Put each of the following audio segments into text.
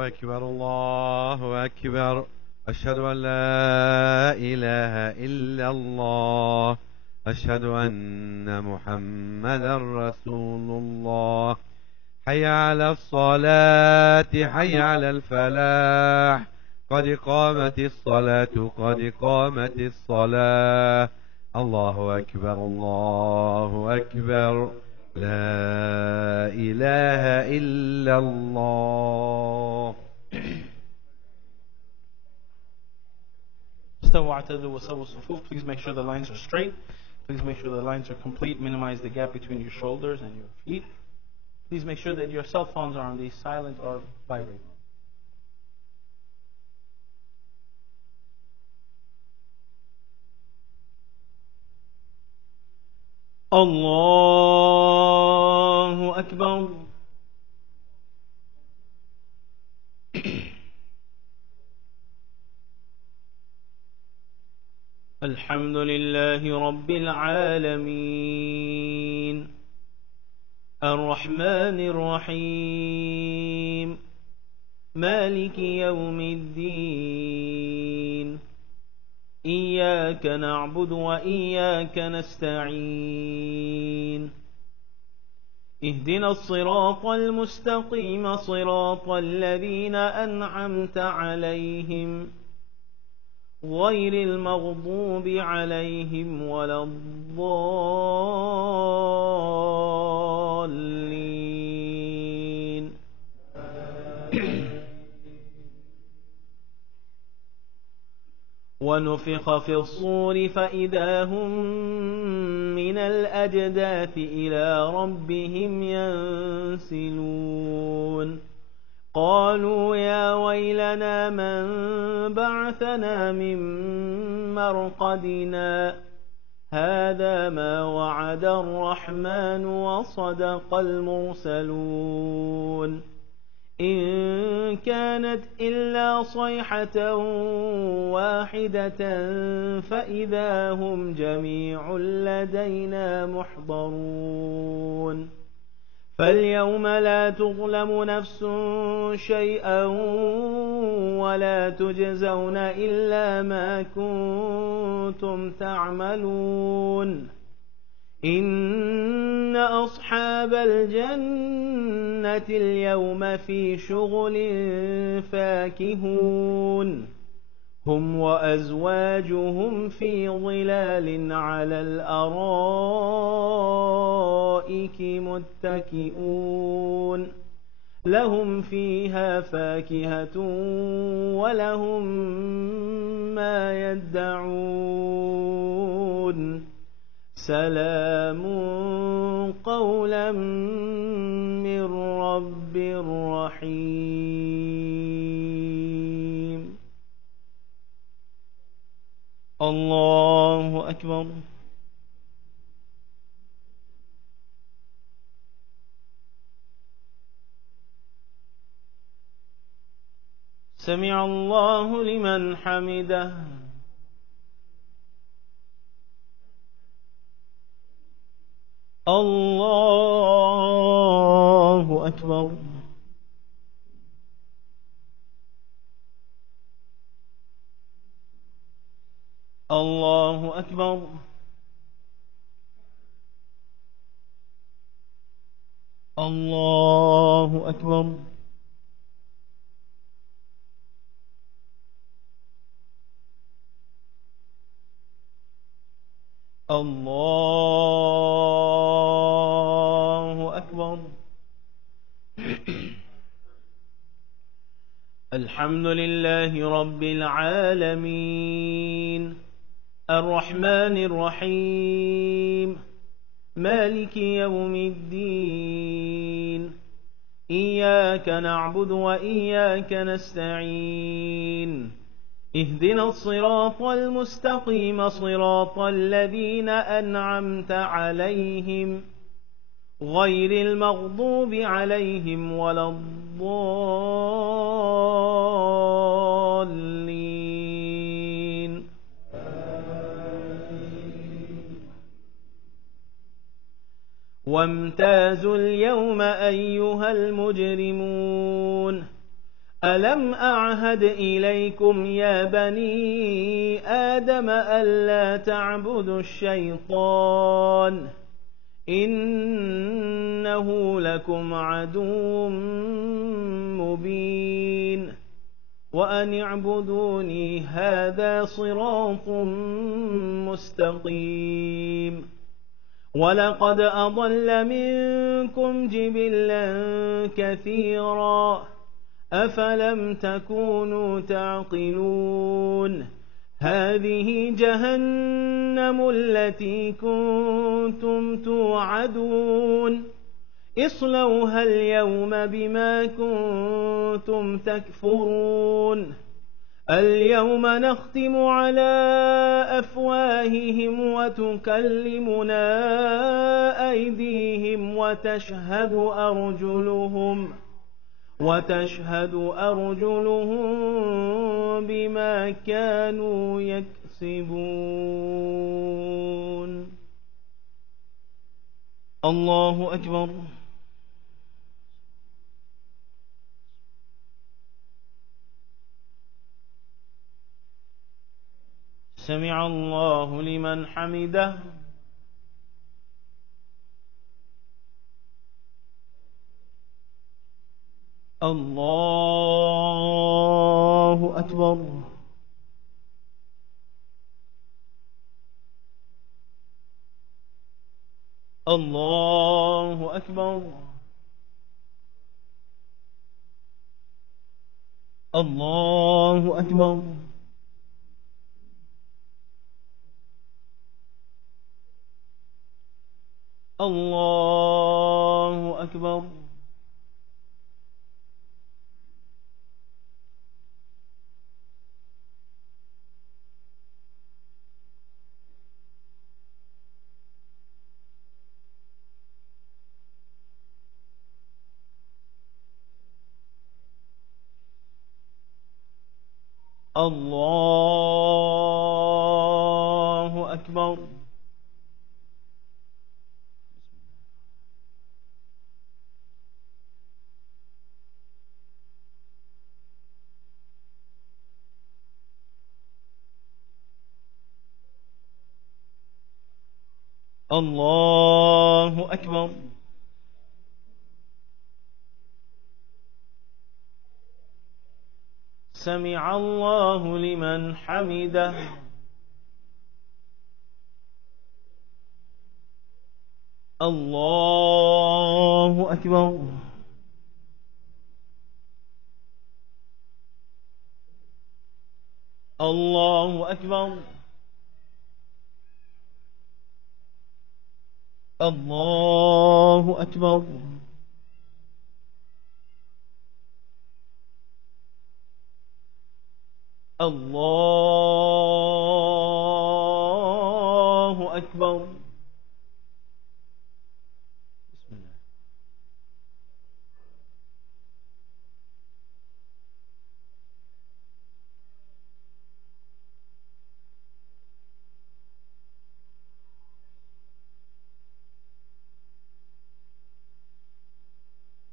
الله أكبر الله أكبر. أشهد أن لا إله إلا الله. أشهد أن محمدا رسول الله. حي على الصلاة حي على الفلاح. قد قامت الصلاة قد قامت الصلاة. الله أكبر الله أكبر. لا إله إلا الله. Please make sure the lines are straight. Please make sure the lines are complete. Minimize the gap between your shoulders and your feet. Please make sure that your cell phones are on the silent or vibrate. الله أكبر. الحمد لله رب العالمين الرحمن الرحيم مالك يوم الدين إياك نعبد وإياك نستعين اهدنا الصراط المستقيم صراط الذين أنعمت عليهم غير المغضوب عليهم ولا الضالين. ونفخ في الصور فإذا هم من الأجداث إلى ربهم ينسلون. قالوا يا ويلنا من بعثنا من مرقدنا هذا ما وعد الرحمن وصدق المرسلون. إن كانت إلا صيحة واحدة فإذا هم جميع لدينا محضرون. فاليوم لا تظلم نفس شيئا ولا تجزون إلا ما كنتم تعملون. إن أصحاب الجنة اليوم في شغل فاكهون هم وأزواجهم في ظلال على الأرائك متكئون لهم فيها فاكهة ولهم ما يدعون. سلام قولا من رب رحيم. الله أكبر. سمع الله لمن حمده. الله أكبر. الله أكبر. الله أكبر. الله أكبر. الحمد لله رب العالمين الرحمن الرحيم مالك يوم الدين إياك نعبد وإياك نستعين اهدنا الصراط المستقيم صراط الذين أنعمت عليهم غير المغضوب عليهم ولا الضالين. وامتازوا اليوم أيها المجرمون ألم أعهد إليكم يا بني آدم ألا تعبدوا الشيطان إنه لكم عدو مبين وأن اعبدوني هذا صراط مستقيم ولقد أضل منكم جبلا كثيرا أفلم تكونوا تعقلون هذه جهنم التي كنتم توعدون اصلوها اليوم بما كنتم تكفرون اليوم نختم على أفواههم وتكلمنا أيديهم وتشهد أرجلهم بما كانوا يكسبون الله أكبر سمع الله لمن حمده الله أكبر الله أكبر الله أكبر الله أكبر الله أكبر الله أكبر سمع الله لمن حمده الله أكبر الله أكبر الله أكبر الله أكبر بسم الله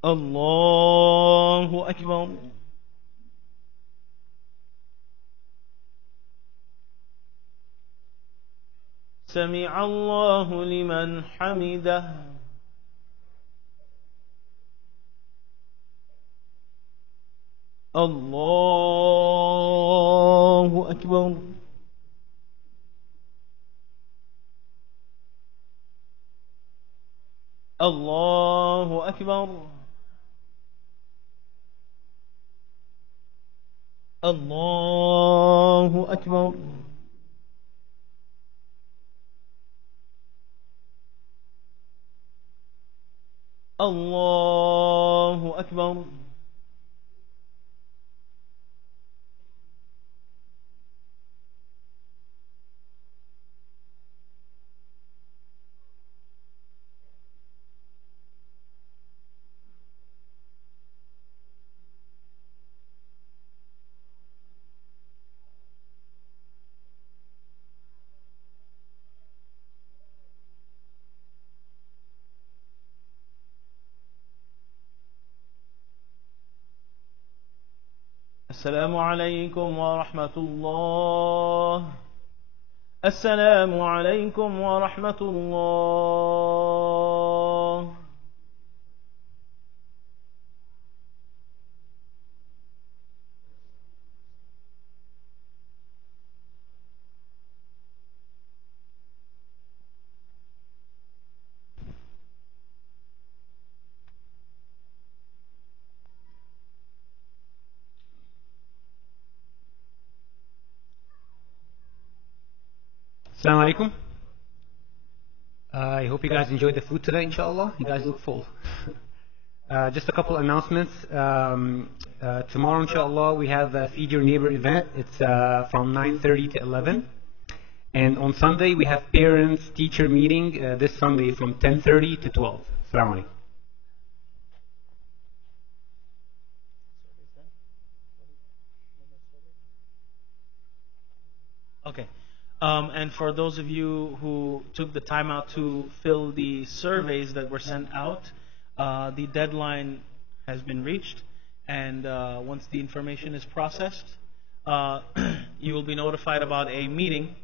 الله أكبر سمع الله لمن حمده الله أكبر الله أكبر الله أكبر الله أكبر السلام عليكم ورحمة الله. السلام عليكم ورحمة الله. Assalamu alaikum. I hope you guys enjoyed the food today, inshallah. You guys look full. Just a couple announcements. Tomorrow, inshallah, we have a Feed Your Neighbor event. It's from 9:30 to 11. And on Sunday, we have parents-teacher meeting this Sunday from 10:30 to 12. Assalamu alaikum. Okay. And for those of you who took the time out to fill the surveys that were sent out, the deadline has been reached. And once the information is processed, you will be notified about a meeting,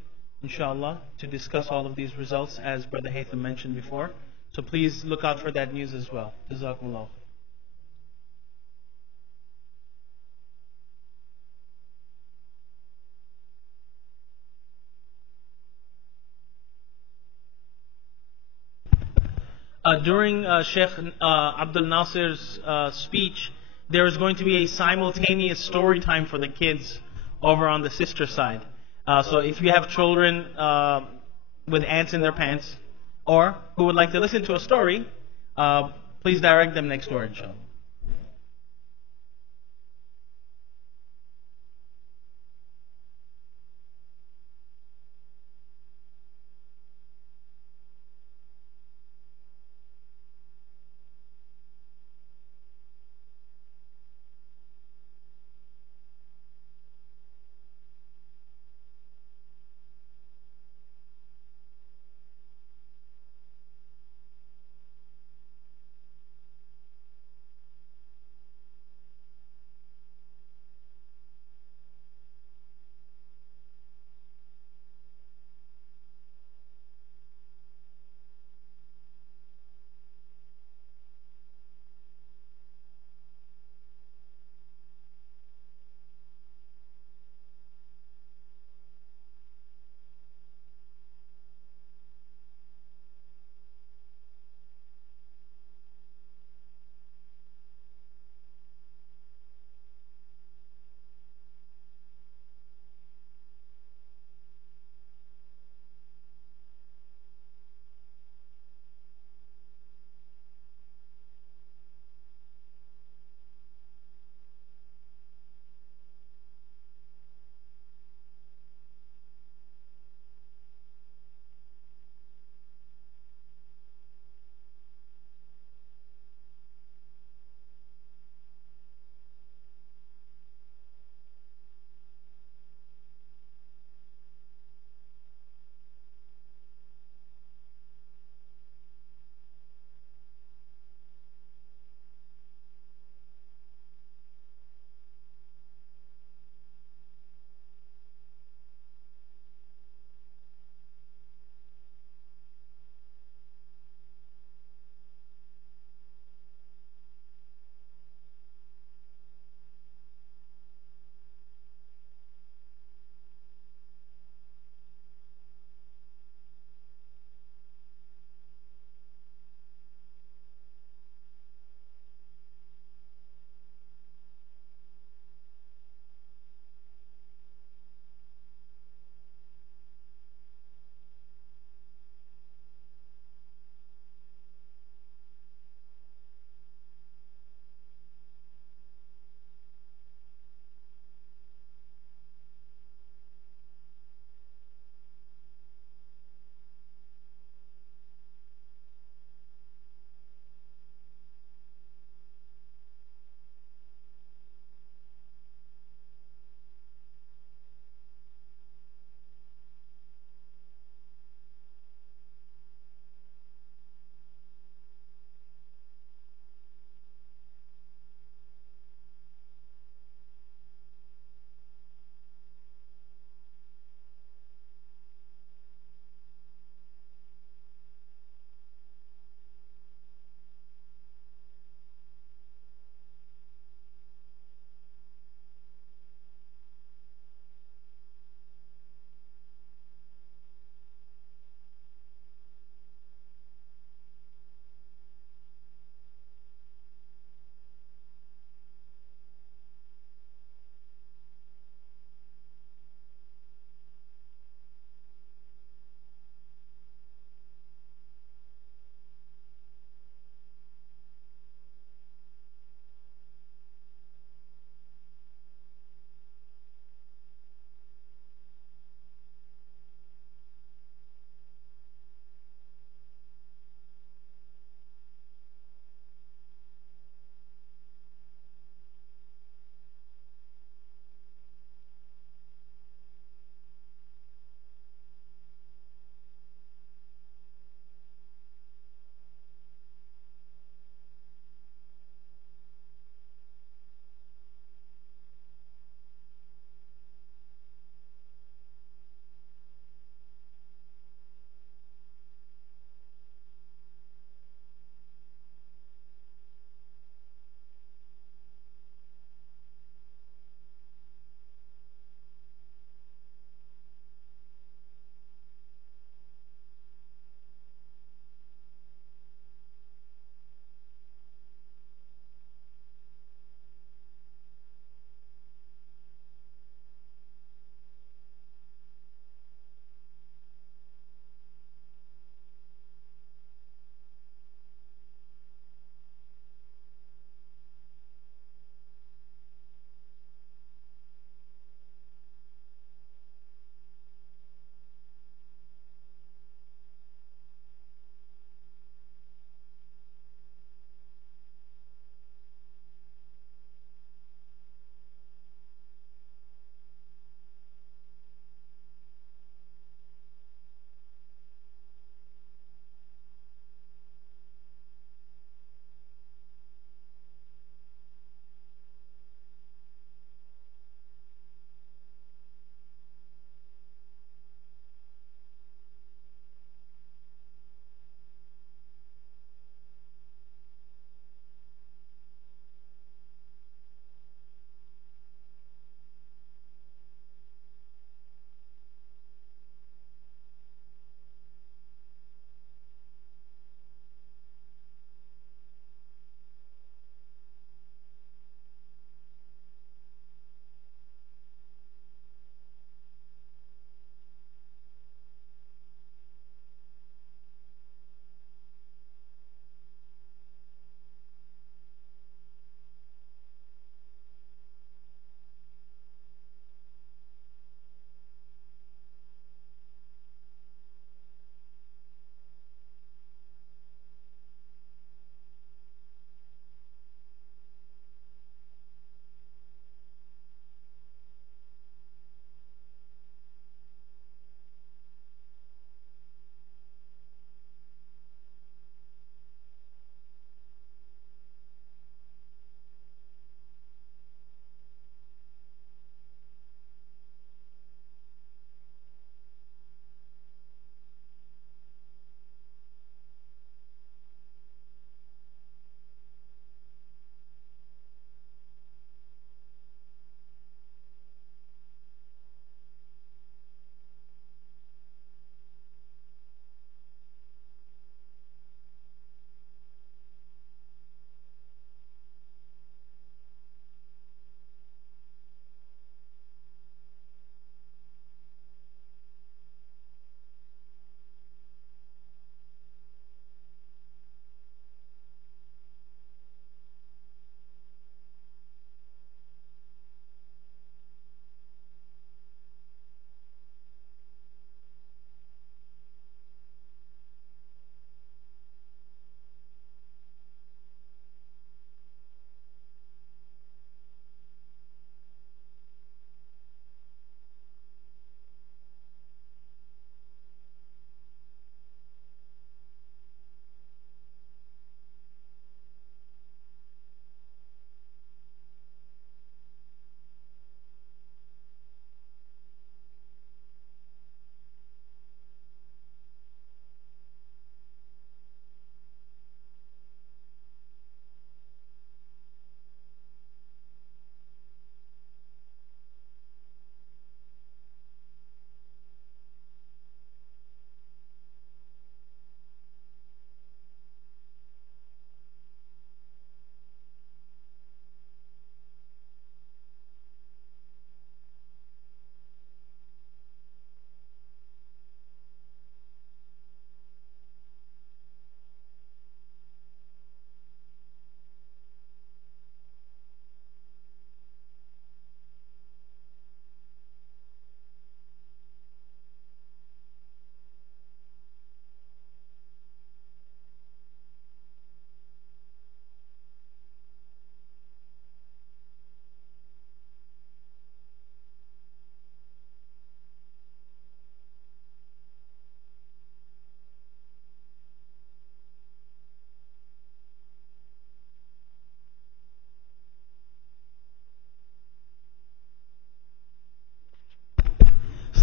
inshallah, to discuss all of these results, as Brother Haytham mentioned before. So please look out for that news as well. Jazakumullah. During Sheikh Abdul Nasir's speech, there is going to be a simultaneous story time for the kids over on the sister side. So if you have children with ants in their pants, or who would like to listen to a story, please direct them next door, inshallah.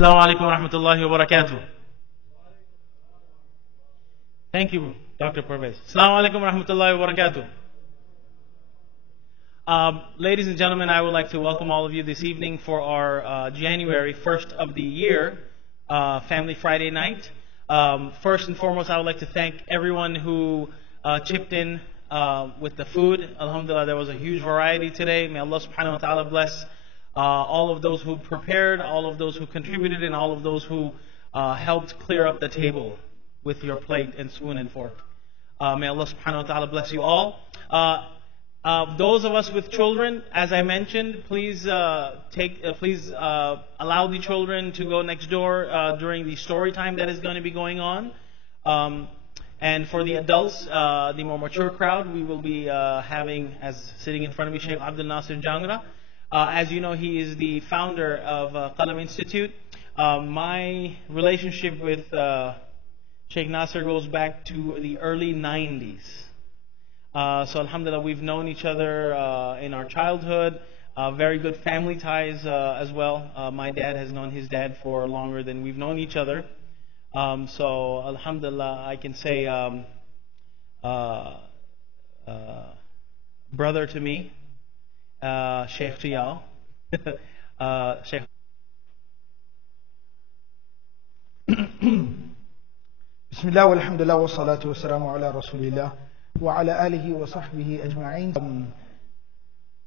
Assalamu alaikum wa rahmatullahi wa barakatuh. Thank you, Dr. Pervez. Assalamu alaikum wa rahmatullahi wa barakatuh. Ladies and gentlemen, I would like to welcome all of you this evening for our January 1st of the year Family Friday night. First and foremost, I would like to thank everyone who chipped in with the food. Alhamdulillah, there was a huge variety today. May Allah subhanahu wa ta'ala bless all of those who prepared, all of those who contributed, and all of those who helped clear up the table with your plate and spoon and fork. May Allah subhanahu wa ta'ala bless you all. Those of us with children, as I mentioned, please allow the children to go next door during the story time that is going to be going on. And for the adults, the more mature crowd, we will be having, as sitting in front of me, Sheikh Abdul Nasir Jangra. As you know, he is the founder of Qalam Institute. My relationship with Sheikh Nasir goes back to the early 90s. So alhamdulillah, we've known each other in our childhood. Very good family ties as well. My dad has known his dad for longer than we've known each other. So alhamdulillah, I can say brother to me, Sheikh to y'all. Sheikh. Bismillah walhamdulillah wa salatu wa salamu ala rasulillah wa ala alihi wa sahbihi ajma'een.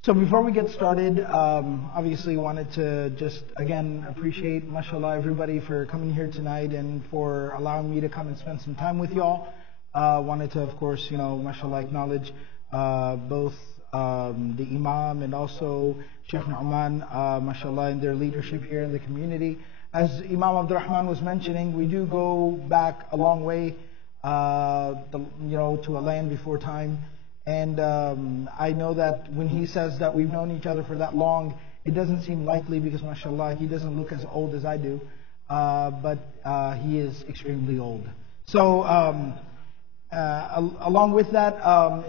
So before we get started, obviously wanted to just again appreciate, mashallah, everybody for coming here tonight and for allowing me to come and spend some time with y'all. Wanted to, of course, mashallah, acknowledge both the Imam and also Sheikh Nu'man, mashallah, and their leadership here in the community. As Imam Abdul Rahman was mentioning, we do go back a long way, to a land before time. And I know that when he says that we've known each other for that long, it doesn't seem likely because, mashallah, he doesn't look as old as I do, but he is extremely old. So along with that,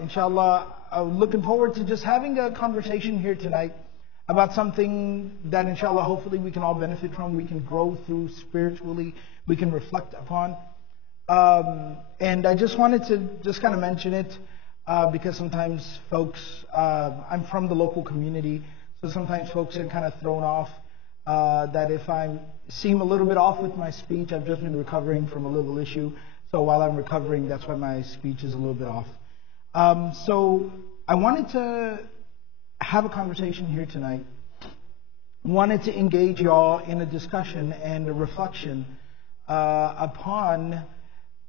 inshallah, I'm looking forward to just having a conversation here tonight about something that, inshallah, hopefully we can all benefit from, we can grow through spiritually, we can reflect upon. And I just wanted to just kind of mention it because sometimes folks, I'm from the local community, so sometimes folks are kind of thrown off that if I seem a little bit off with my speech, I've just been recovering from a little issue. So while I'm recovering, that's why my speech is a little bit off. So I wanted to have a conversation here tonight. Wanted to engage y'all in a discussion and a reflection upon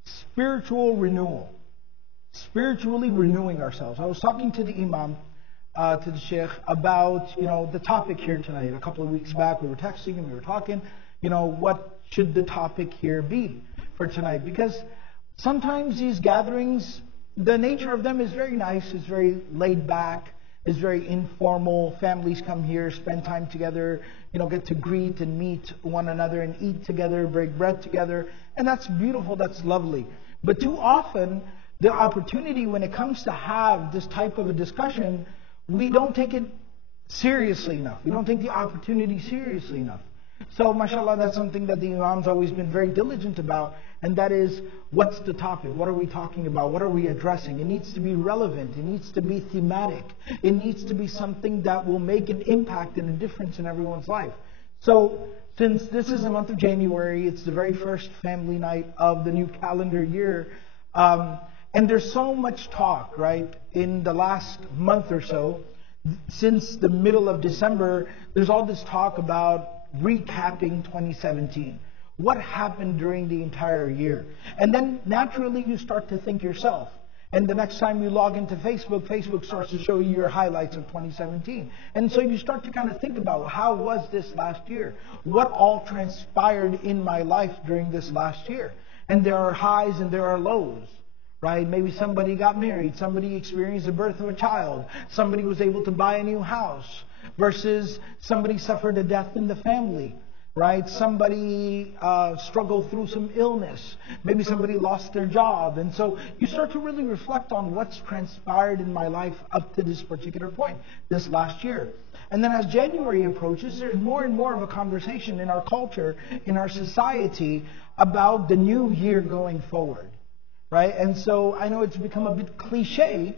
spiritual renewal. Spiritually renewing ourselves. I was talking to the Imam, to the Sheikh, about the topic here tonight. A couple of weeks back we were texting and we were talking, what should the topic here be for tonight? Because sometimes these gatherings, the nature of them is very nice, it's very laid back, it's very informal. Families come here, spend time together, get to greet and meet one another and eat together, break bread together. And that's beautiful, that's lovely. But too often, the opportunity when it comes to have this type of a discussion, we don't take it seriously enough. We don't take the opportunity seriously enough. So, mashallah, that's something that the Imam's always been very diligent about, and that is, what's the topic? What are we talking about? What are we addressing? It needs to be relevant. It needs to be thematic. It needs to be something that will make an impact and a difference in everyone's life. So, since this is the month of January, it's the very first family night of the new calendar year, and there's so much talk, right, in the last month or so, since the middle of December, there's all this talk about recapping 2017. What happened during the entire year? And then naturally you start to think yourself. And the next time you log into Facebook, Facebook starts to show you your highlights of 2017. And so you start to kind of think about, how was this last year? What all transpired in my life during this last year? And there are highs and there are lows. Right? Maybe somebody got married, somebody experienced the birth of a child, somebody was able to buy a new house, versus somebody suffered a death in the family. right? Somebody struggled through some illness. Maybe somebody lost their job. And so you start to really reflect on what's transpired in my life up to this particular point, this last year. And then as January approaches, there's more and more of a conversation in our culture, in our society, about the new year going forward, right? And so I know it's become a bit cliche,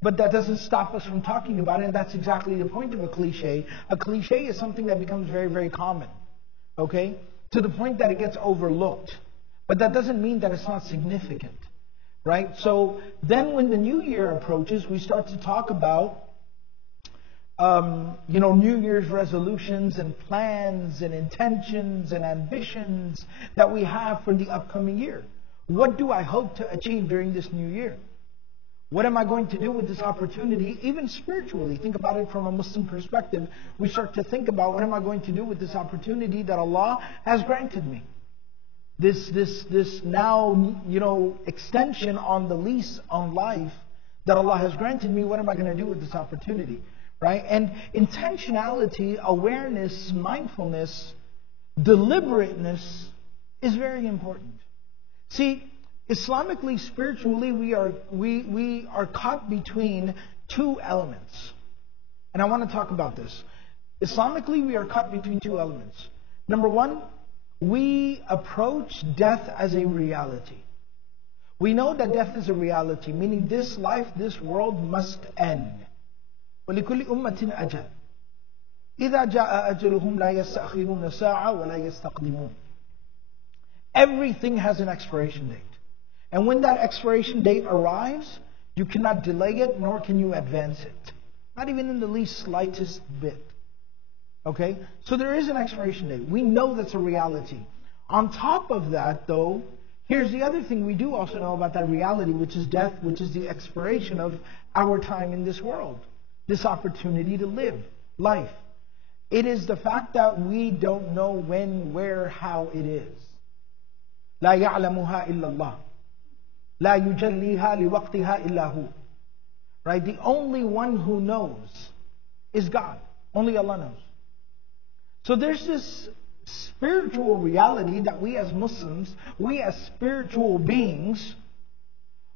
but that doesn't stop us from talking about it, and that's exactly the point of a cliche. A cliche is something that becomes very, very common, okay? To the point that it gets overlooked. But that doesn't mean that it's not significant, right? So then when the new year approaches, we start to talk about New Year's resolutions and plans and intentions and ambitions that we have for the upcoming year. What do I hope to achieve during this new year? What am I going to do with this opportunity, even spiritually? Think about it from a Muslim perspective. We start to think about, what am I going to do with this opportunity that Allah has granted me? This now, extension on the lease on life that Allah has granted me, what am I going to do with this opportunity? Right? And intentionality, awareness, mindfulness, deliberateness is very important. See, Islamically, spiritually, we are caught between two elements. And I want to talk about this. Islamically, we are caught between two elements. Number one, we approach death as a reality. We know that death is a reality, meaning this life, this world must end. وَلِكُلِّ أُمَّةٍ أَجَلٍ إِذَا جَاءَ أَجَلُهُمْ لَا يَسْتَأْخِرُونَ سَاعَةً وَلَا يَسْتَقْدِمُونَ. Everything has an expiration date. And when that expiration date arrives, you cannot delay it, nor can you advance it. Not even in the least slightest bit. Okay? So there is an expiration date. We know that's a reality. On top of that, though, here's the other thing we do also know about that reality, which is death, which is the expiration of our time in this world. This opportunity to live life. It is the fact that we don't know when, where, how it is. لا يعلمها إلا الله. لا يجليها لوقتها إلا هو. Right? The only one who knows is God. Only Allah knows. So there's this spiritual reality that we as Muslims, we as spiritual beings,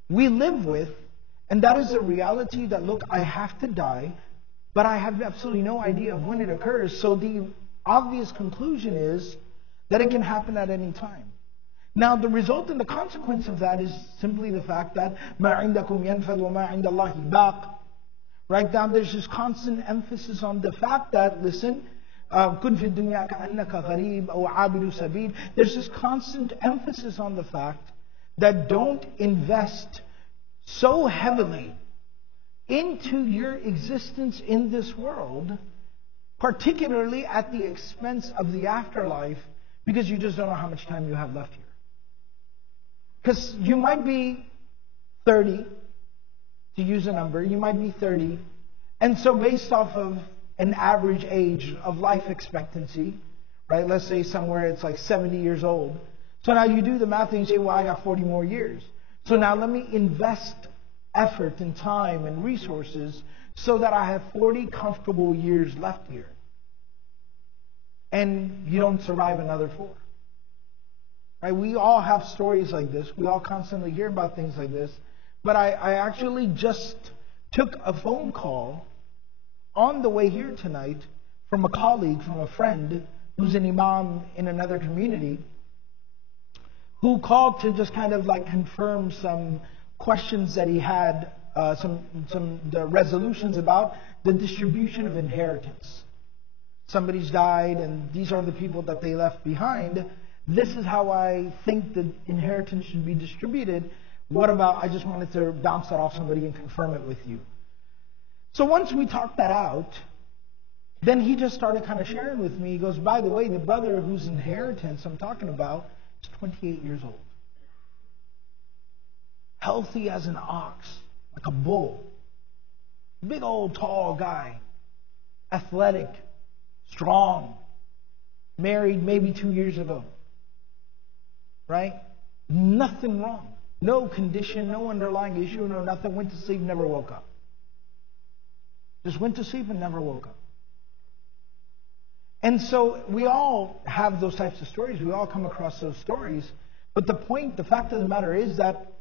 we live with. And that is a reality that, look, I have to die, but I have absolutely no idea of when it occurs. So the obvious conclusion is that it can happen at any time. Now, the result and the consequence of that is simply the fact that مَا عِنْدَكُمْ يَنْفَدْ وَمَا عِنْدَ اللَّهِ بَاقٍ. Right now, there's this constant emphasis on the fact that, listen, كُنْ فِي الدُّنْيَا كَأَنَّكَ غَرِيبٌ أَوْ عَابِدُ سَبِيلٍ. There's this constant emphasis on the fact that don't invest so heavily into your existence in this world, particularly at the expense of the afterlife, because you just don't know how much time you have left here. Because you might be 30, to use a number, you might be 30, and so based off of an average age of life expectancy, right, let's say somewhere it's like 70 years old, so now you do the math and you say, well, I got 40 more years. So now let me invest effort and time and resources so that I have 40 comfortable years left here. And you don't survive another 4. Right? We all have stories like this. We all constantly hear about things like this. But I actually just took a phone call on the way here tonight from a colleague, from a friend who's an imam in another community, who called to just kind of like confirm some questions that he had, the resolutions about the distribution of inheritance. Somebody's died and these are the people that they left behind. This is how I think the inheritance should be distributed. What about, I just wanted to bounce that off somebody and confirm it with you. So once we talked that out, then he just started kind of sharing with me. He goes, by the way, the brother whose inheritance I'm talking about is 28 years old. Healthy as an ox, like a bull. Big old tall guy. Athletic. Strong. Married maybe 2 years ago. Right? Nothing wrong. No condition, no underlying issue, no nothing. Went to sleep, never woke up. Just went to sleep and never woke up. And so we all have those types of stories. We all come across those stories. But the fact of the matter is that